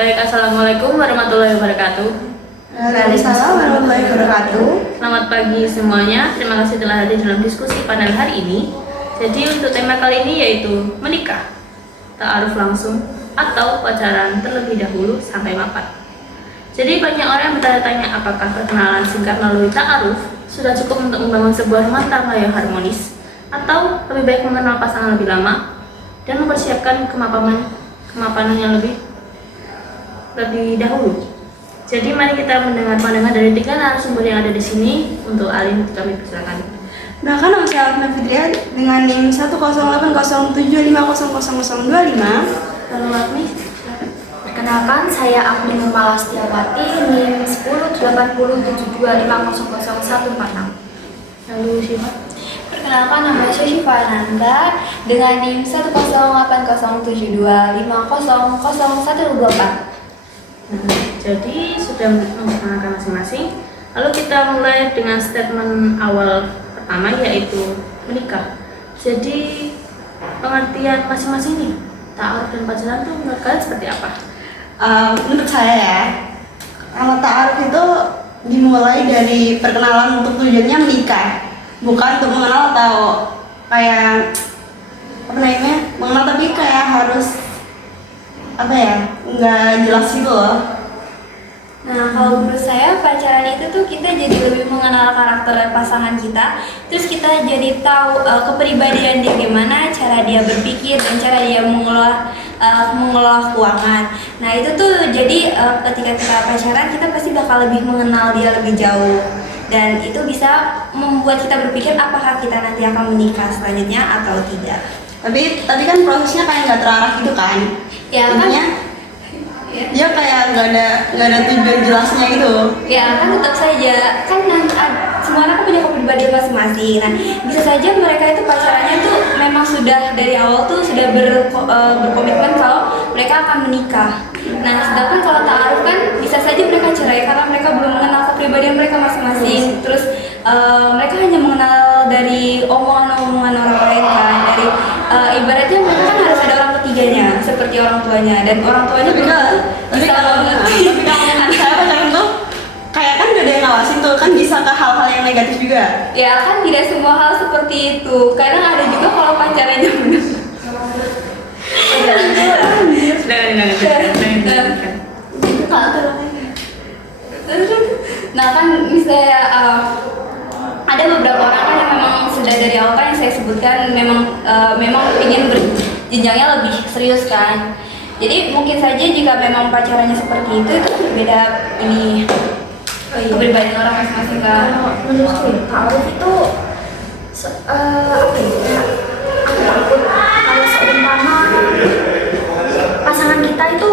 Baik, assalamualaikum warahmatullahi wabarakatuh. Waalaikumsalam warahmatullahi wabarakatuh. Selamat pagi semuanya. Terima kasih telah hadir dalam diskusi panel hari ini. Jadi untuk tema kali ini yaitu menikah, ta'aruf langsung atau pacaran terlebih dahulu sampai mapan. Jadi banyak orang yang bertanya-tanya apakah perkenalan singkat melalui ta'aruf sudah cukup untuk membangun sebuah rumah tangga yang harmonis, atau lebih baik mengenal pasangan lebih lama dan mempersiapkan kemapanan yang lebih dahulu. Jadi mari kita mendengar pandangan dari tiga narasumber yang ada di sini. Untuk Alin, kami persilakan. Bahkan nama saya Alvin Fitria dengan NIM 1080755000025. Lalu Agni, Perkenalkan, saya Agni Nurmala Setiawati, NIM 1080725000146. lalu Syifa. Perkenalkan, nama saya Syifa Ananda dengan NIM 1080725000124. Jadi sudah memperkenalkan masing-masing. Lalu kita mulai dengan statement awal pertama, yaitu menikah. Jadi pengertian masing-masing nih, ta'aruf dan pacaran itu menurut kalian seperti apa? Menurut saya ya, kalau ta'aruf itu dimulai dari perkenalan untuk tujuannya menikah, bukan untuk mengenal atau kayak mengenal tapi kayak harus nggak jelas gitu loh. Nah, kalau menurut saya pacaran itu tuh kita jadi lebih mengenal karakter pasangan kita, terus kita jadi tahu kepribadian dia gimana, cara dia berpikir dan cara dia mengelola keuangan. Nah, itu tuh jadi ketika kita pacaran kita pasti bakal lebih mengenal dia lebih jauh, dan itu bisa membuat kita berpikir apakah kita nanti akan menikah selanjutnya atau tidak. Tapi kan prosesnya kayak nggak terarah gitu kan? Ya kan? Intinya dia kayak nggak ada tujuan jelasnya gitu. Ya kan, tetap saja kan semua orang kan punya kepribadian masing-masing. Nah, bisa saja mereka itu pacarannya tuh memang sudah dari awal tuh sudah berkomitmen kalau mereka akan menikah. Nah, sedangkan kalau ta'aruf kan bisa saja mereka cerai karena mereka belum mengenal kepribadian mereka masing-masing. Terus mereka hanya mengenal dari omongan-omongan orang lain kan, dari ibaratnya mereka kan harus ada orang ketiganya seperti orang tuanya, dan orang tuanya Tapi kalau saya pacaran tuh kayak kan gak ada yang ngawasin tuh, kan bisa ke hal-hal yang negatif juga. Ya kan, tidak semua hal seperti itu. Kadang ada juga kalau pacarannya benar. Nah kan misalnya ada beberapa orang kan yang memang sudah dari awal kan yang saya sebutkan memang ingin berjenjangnya lebih serius kan. Jadi mungkin saja jika memang pacarannya seperti itu berbeda ini kepribadian orang masing-masing kan. Menurutku ta'aruf itu aku takut kalau seumpama pasangan kita itu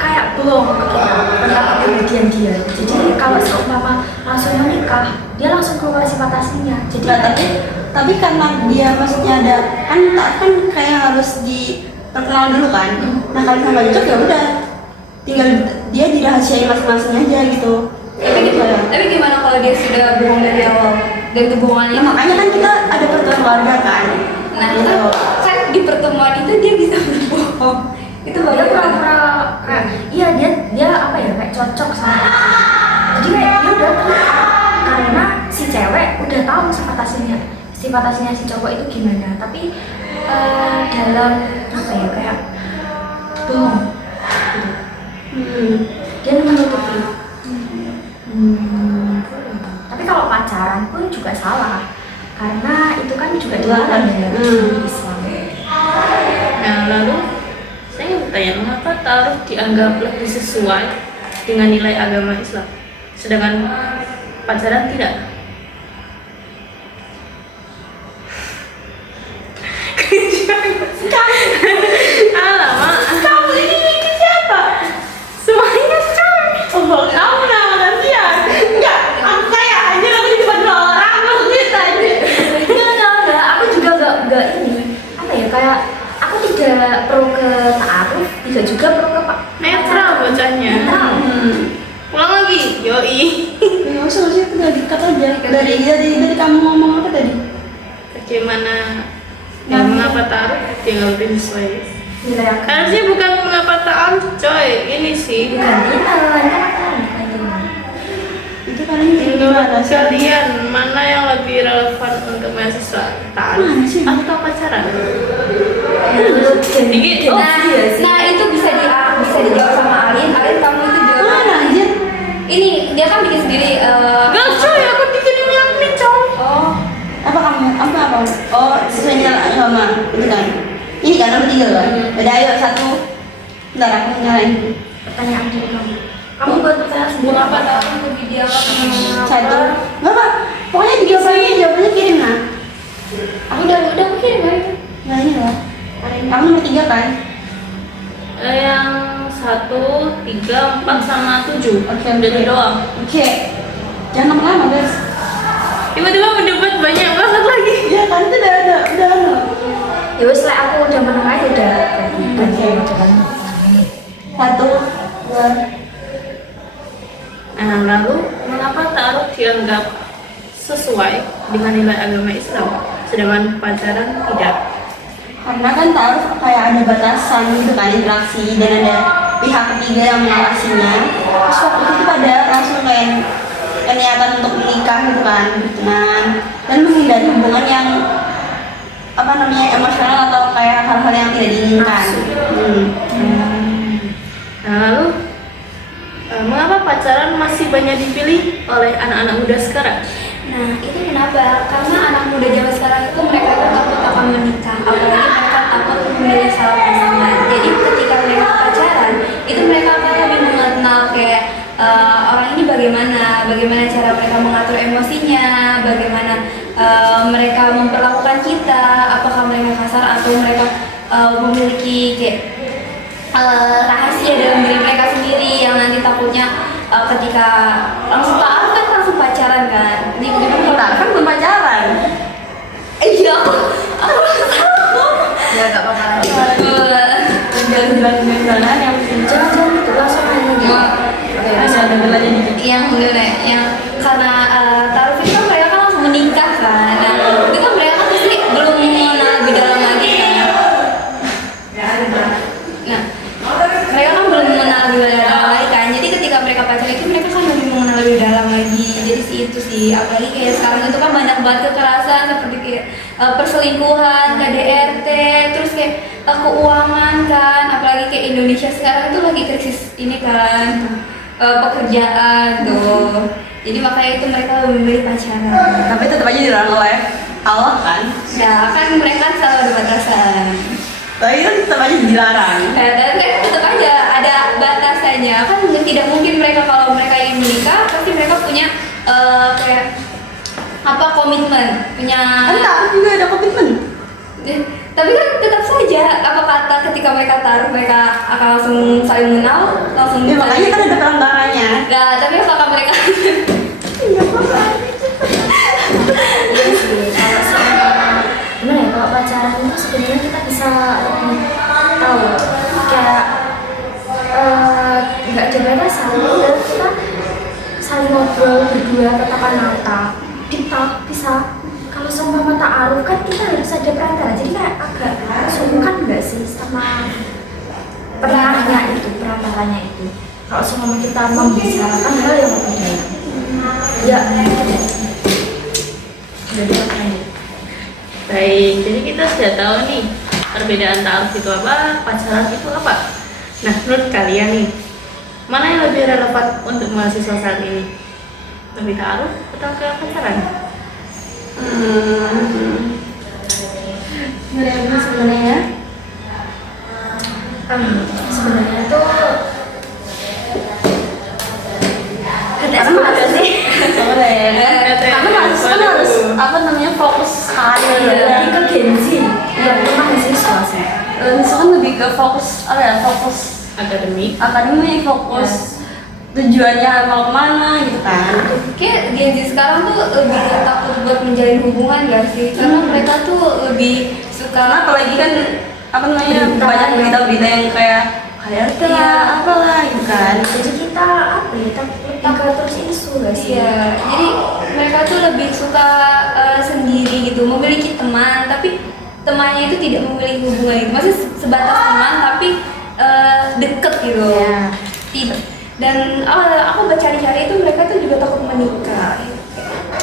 kayak bohong ke kita tentang kepribadian dia. Jadi kalau seumpama langsung menikah, dia langsung keluar sifat aslinya. Jadi tapi karena dia maksudnya ada kan kayak harus diperkenal dulu kan. Nah kalau nggak cocok ya udah, tinggal dia dirahasiain masing-masing aja gitu. Tapi gimana kalau dia sudah bohong dari awal dan kebohongannya? Nah, makanya kan kita ada pertemuan keluarga kan. Nah gitu. Kan di pertemuan itu dia bisa berbohong. Itu dia bagaimana? pura-pura kayak dia apa ya, kayak cocok sama kita. Jadi kayak dia udah karena si cewek udah tahu sifat aslinya si cowok itu gimana, tapi dalam apa ya, kayak bohong gitu. Dia menutupi. Tapi kalau pacaran pun juga salah, karena itu kan juga dilarang ya di Islam. Nah, lalu saya ingin bertanya, mengapa ta'aruf dianggap lebih sesuai dengan nilai agama Islam, sedangkan pacaran tidak? Kamu ini siapa? Semuanya Oh, kamu nama gantian? Enggak, aku kayak aja aku di depan dua orang aku ditanya. Enggak, aku juga enggak ini apa ya, kayak aku tidak pro ke ta'aruf, tidak juga pro ke netral bocahnya. Ulang lagi, yoi. Ya usah sih, udah dikat aja. Dari kamu ngomong apa tadi? Bagaimana ya, mengapa ta'aruf dianggap lebih sesuai? nilai aku. Harusnya bukan mengapa ta'aruf coy, ini sih Ganti nilai kan ganti. Itu kan ini menurut kalian mana yang lebih relevan untuk mahasiswa, ta'aruf Mana sih? atau pacaran? Dikit. Oh, Nah itu bisa dijawab sama Alin. Alin kamu itu jawab. mana aja? Ini dia kan bikin sendiri. Enggak coy, aku bikin yang ini coy. Oh, Apa kamu? Apa? Oh, sesuai nilai agama itu kan? Ini kan nomor 3 kan? Beda, ayo satu. Bentar aku nyalain. Pertanyaan dari kamu. Kamu buat pertanyaan sendiri. mengapa tahu lebih dianggap Satu. Enggak apa? Pokoknya jawabannya kirim nah. udah aku kirim kan? Nah ini loh. Kamu nomor 3 kan? Yang 1, 3, 4 sama 7. Oke, Udah itu doang. Oke. Jangan lama-lama guys. Tiba-tiba mendebat banyak banget lagi. Iya kan itu udah ada. Ya wes lah aku udah menang aja udah ganti jawaban. 1, 2. Nah, lalu mengapa ta'aruf dianggap sesuai dengan nilai agama Islam, sedangkan pacaran tidak? Karena kan taruh kayak ada batasan gitu kan interaksi dan ada pihak ketiga yang mengawasinya. Terus waktu itu pada langsung kayak niatan untuk menikah gitu kan, berteman dan menghindari hubungan yang apa namanya emosional atau kayak hal-hal yang tidak diinginkan. Nah, lalu mengapa pacaran masih banyak dipilih oleh anak-anak muda sekarang? Nah itu kenapa? Karena anak muda zaman sekarang itu mereka itu takut akan menikah, apalagi mereka takut memilih salah pasangan. Jadi ketika mereka pacaran, itu mereka akan lebih mengenal kayak orang ini bagaimana cara mereka mengatur emosinya, bagaimana mereka memperlakukan kita, apakah mereka kasar atau mereka memiliki kayak rahasia dalam diri mereka sendiri yang nanti takutnya ketika langsung taruh kan langsung pacaran kan. Kita kan belum pacaran. Iya. Ya gak apa-apa lagi. Jalan-jalan yang Jangan itu langsung aja. oke bisa dengar aja dikit. Yang bener yang karena taruh itu kan mereka kan langsung menikah kan. Nah, itu kan mereka kan pasti belum mengenal lebih dalam lagi kan. Nah, mereka kan belum mengenal lebih dalam lagi kan. Jadi ketika mereka pacaran itu mereka kan lebih mengenal lebih dalam lagi. Jadi sih itu sih. Apalagi kayak sekarang itu kan banyak banget kekerasan seperti kayak perselingkuhan, KDRT, terus kayak keuangan kan. Apalagi kayak Indonesia sekarang itu lagi krisis ini kan. Pekerjaan tuh. Jadi makanya itu mereka lebih memilih pacaran. Tapi tetap aja dilarang oleh Allah kan. Ya kan mereka kan selalu ada batasan. Tapi kan tetap aja dilarang. Dan kan tetap aja ada batasannya. Kan tidak mungkin mereka kalau mereka ingin menikah pasti mereka punya kayak apa komitmen, punya. Kan taruh juga ada komitmen. Tapi kan tetap saja apa kata ketika mereka taruh mereka akan langsung saling mengenal, langsung. Ya makanya kan ada pelanggarannya. Nah, tapi apakah mereka Kalau soal gimana ya, kalau pacaran itu sebenarnya kita bisa lebih tahu kayak nggak ada batasan, dan kita saling ngobrol berdua tatapan mata, kita bisa. Kalau semua ta'aruf kan kita harus ada perantara, jadi kayak agak sungkan nggak sih sama perantaranya itu. Kalau semua kita membicarakan hal yang lebih dalam, ya jadi makanya. Baik, jadi kita sudah tahu nih perbedaan ta'aruf itu apa, pacaran itu apa. Nah, menurut kalian nih, mana yang lebih relevan untuk mahasiswa saat ini? Lebih ta'aruf atau ke pacaran? Sebenarnya Sebenarnya tuh karena mahasiswa karena mahasiswa kan harus apa namanya fokus sekali lebih ke Genzi, ya ke mahasiswa sih. misalkan lebih ke fokus apa ya, fokus Akademik. fokus tujuannya mau kemana gitu kan. kayak Gen Z sekarang tuh lebih takut buat menjalin hubungan gak sih? Karena mereka tuh lebih suka. Karena apalagi kan apa namanya Berita, banyak ya. berita-berita yang kayak KDRT Iya. lah apalah gitu kan. Jadi kita apa ya, takut terus isu gak sih? Iya, jadi mereka tuh lebih suka sendiri gitu, memiliki teman, tapi temannya itu tidak memiliki hubungan itu, masih sebatas teman tapi deket gitu. Iya. Tidak. Dan aku bercari-cari itu mereka tuh juga takut menikah.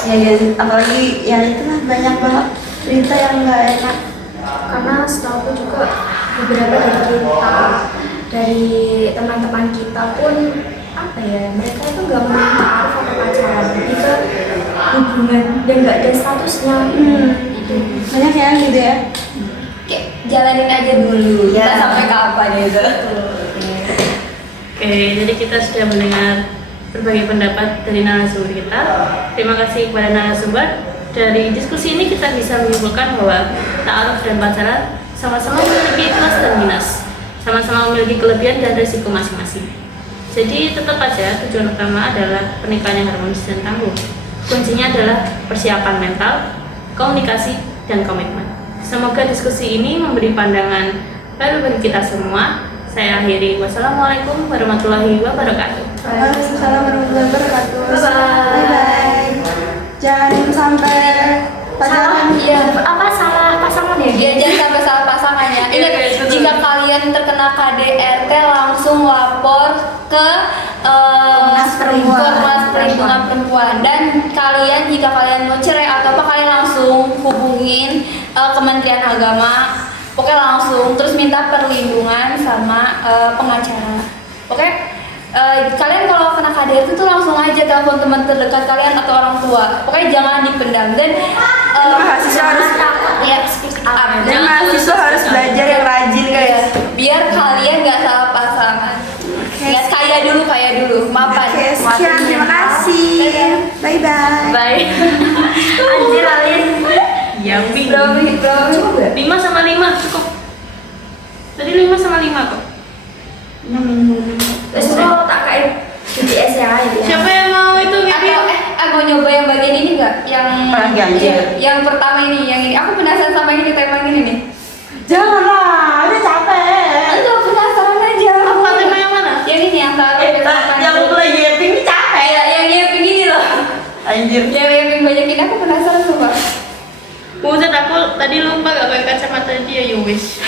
Ya, apalagi ya itulah banyak banget berita yang nggak enak. Karena setahu aku juga beberapa dari teman-teman kita pun apa ya, mereka itu nggak menerima taaruf atau pacaran, lebih ke hubungan dan nggak ada statusnya. Banyak ya gitu ya. Kayak jalanin aja dulu, Ya. kita sampai kapan gitu. Oke, jadi kita sudah mendengar berbagai pendapat dari narasumber kita. Terima kasih kepada narasumber. Dari diskusi ini kita bisa menyimpulkan bahwa ta'aruf dan pacaran sama-sama memiliki plus dan minus, sama-sama memiliki kelebihan dan risiko masing-masing. Jadi tetap aja tujuan utama adalah pernikahan yang harmonis dan tangguh. Kuncinya adalah persiapan mental, komunikasi, dan komitmen. Semoga diskusi ini memberi pandangan baru bagi kita semua. Saya akhiri. Wassalamualaikum warahmatullahi wabarakatuh. Waalaikumsalam warahmatullahi wabarakatuh. Bye-bye. Bye. Jangan sampai pacaran. Iya. Salah pasangan ya? Ya, jangan sampai salah pasangannya. Iya, Ingat, guys, betul. jika kalian terkena KDRT langsung lapor ke Komnas Perempuan. Komnas Perlindungan Perempuan. Dan kalian jika kalian mau cerai atau apa, kalian langsung hubungin Kementerian Agama. Oke, langsung terus minta perlindungan sama pengacara. Oke. Kalian kalau kena KDRT itu langsung aja telepon teman terdekat kalian atau orang tua. Pokoknya jangan dipendam dan Mahasiswa harus ya speak up. dan mahasiswa harus belajar yang rajin guys. Biar kalian nggak salah pasangan. Nggak kaya dulu, mapan. Oke, sekian, terima kasih. Bye bye. Bye. Anjir Alin. Ya, Bing. Coba. 5 sama 5 cukup. Tadi 5 sama 5 kok. Terus lo tak kayak BTS ya ya. Siapa yang mau itu gitu? Atau mau nyoba yang bagian ini nggak? Yang Apalagi anjir? Iya, yang pertama ini, yang ini. Aku penasaran sama ini tema ini nih. Janganlah, udah capek. Aku penasaran aja. Apa tema yang mana? Yang ini yang taruh Yang lagi yapping ini capek. yang yang ini loh. Anjir. Yang banyak ini aku penasaran sumpah. Buset, aku tadi lupa gak pakai kacamata dia, you wish.